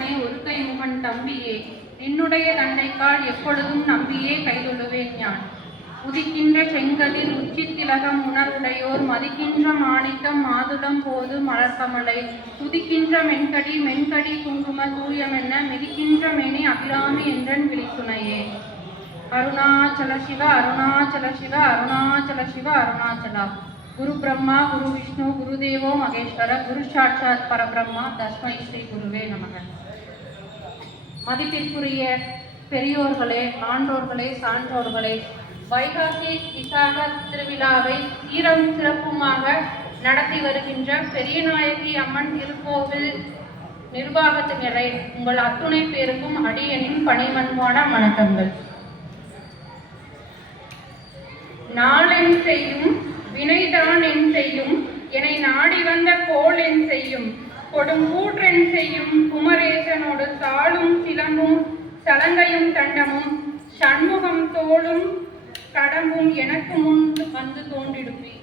மகனே ஒருக்கை முகன் தம்பியே நின்னுடைய தண்டைக்கால் எப்பொழுதும் நம்பியே கைதொழுவேன் ஞான். உதிக்கின்ற செங்கதிர் உச்சித்திலகம் உணர்வுடையோர் மதிக்கின்ற மாணிக்கம் மாதுளம் போது மலர்கமலை துதிக்கின்ற மென்கடி குங்கும தூயமென்ன மிதிக்கின்ற மெனி அபிராமி என்றன் விழித்துணையே. அருணாச்சல சிவ அருணாச்சல சிவ அருணாச்சல சிவ அருணாச்சலா. குரு பிரம்மா குரு விஷ்ணு குருதேவோ மகேஸ்வர குரு சாட்சாத் பரபிரம்மா தஸ்மை ஸ்ரீ குருவே நமக. மதிப்பிற்குரிய பெரியோர்களே, ஆண்டோர்களே, சான்றோர்களே, வைகாசி விசாக திருவிழாவை சீரும் சிறப்புமாக நடத்தி வருகின்ற பெரியநாயகி அம்மன் திருக்கோவில் நிர்வாகத்தினரை உங்கள் அத்துணை பேருக்கும் அடியனின் பணிமன்பான வணக்கங்கள். நாளென் செய்யும் வினைதான் என் செய்யும் என்னை நாடி வந்த கோள் என் செய்யும் கொடுங்கூற்றென் செய்யும் குமரேசனோடு தாளும் சிலம்பும் சலங்கையும் தண்டமும் சண்முகம் தோளும் கடம்பும் எனக்கு முன் வந்து தோன்றிடுமே.